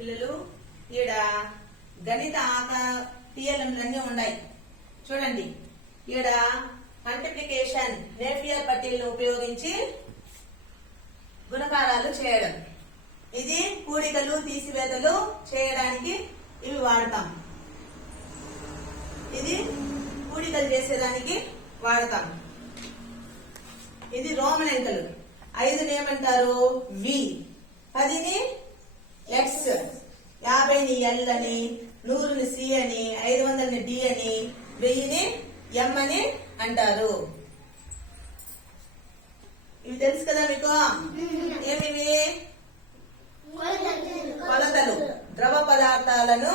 పిల్లలు ఈడ గణిత ఆకార తీయలన్నీ ఉన్నాయి చూడండి. ఈడ మల్టిప్లికేషన్ నేపియర్ పట్టీలను ఉపయోగించి గుణకారాలు చేయడం. ఇది కూడికలు తీసివేతలు చేయడానికి ఇవి వాడతాం. ఇది కూడికలు చేసేదానికి వాడతాం. ఇది రోమన్ అంకెలు ఐదుని ఏమంటారు? వి. పదిని ఎల్ అని నూరుని సి అని ఐదు వందలని డి అని వెయ్యిని ఎం అని అంటారు. ఇవి తెలుసు కదా మీకు? ఏమివి? కొలతలు. ద్రవ పదార్థాలను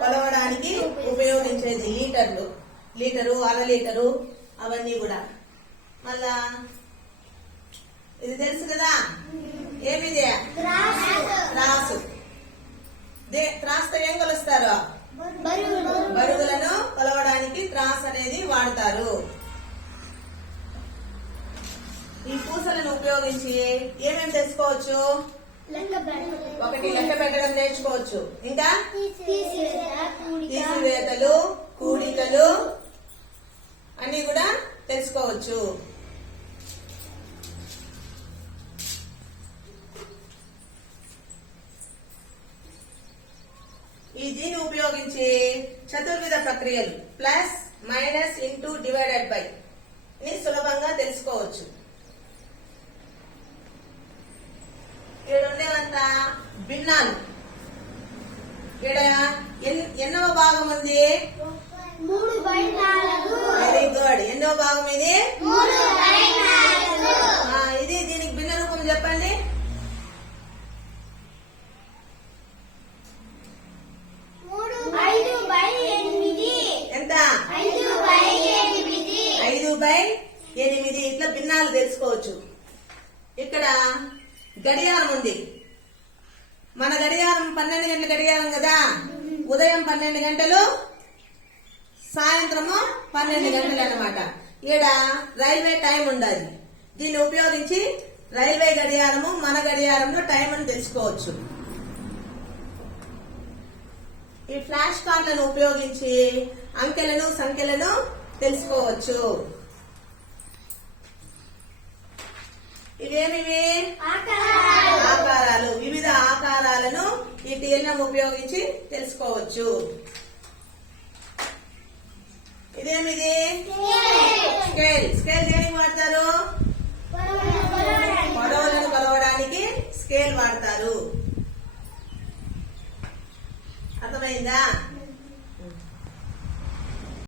కొలవడానికి ఉపయోగించేది లీటర్లు. లీటరు అర లీటరు అవన్నీ కూడా. మళ్ళా? ఇది తెలుసు కదా? వాడతారు. ఈ పూసలను ఉపయోగించి ఏమేమి తెలుసుకోవచ్చు? ఒకటి లెక్క పెట్టడం నేర్చుకోవచ్చు. ఇంకా? తీసివేతలు కూడికలు అన్ని కూడా తెలుసుకోవచ్చు. ఈ దీన్ని ఉపయోగించి చతుర్విధ ప్రక్రియలు plus minus into divided by ని సులభంగా తెలుసుకోవచ్చు. భిన్నాలు. ఎన్- ఎన్నవ భాగం ఉంది? వెరీ గుడ్ ఎన్నవ భాగం ఇది మూడు బై నాలుగు ఆ, ఇది దీనికి భిన్న రూపం చెప్పండి మూడు ఐదు బై ఎనిమిది ఎంత ఐదు బై ఎనిమిది ఐదు బై ఎనిమిది. ఇట్లా భిన్నాలు తెలుసుకోవచ్చు. ఇక్కడ గడియారం ఉంది. మన గడియారం పన్నెండు గంటల గడియారం కదా? ఉదయం పన్నెండు గంటలు సాయంత్రము పన్నెండు గంటలు అన్నమాట. ఈడ రైల్వే టైం ఉండాలి దీన్ని ఉపయోగించి రైల్వే గడియారము మన గడియారంలో టైం అని తెలుసుకోవచ్చు. ఈ ఫ్లాష్ కార్డులను ఉపయోగించి అంకెలను సంఖ్యలను తెలుసుకోవచ్చు. ఇవేమివి ఆకారాలు. వివిధ ఆకారాలను ఈ టీఎల్ఎం ఉపయోగించి తెలుసుకోవచ్చు. ఇదేమిది? స్కేల్. స్కేల్. దేనికి వాడతారు? పొడవులను కొలవడానికి స్కేల్ వాడతారు. అర్థమైందా?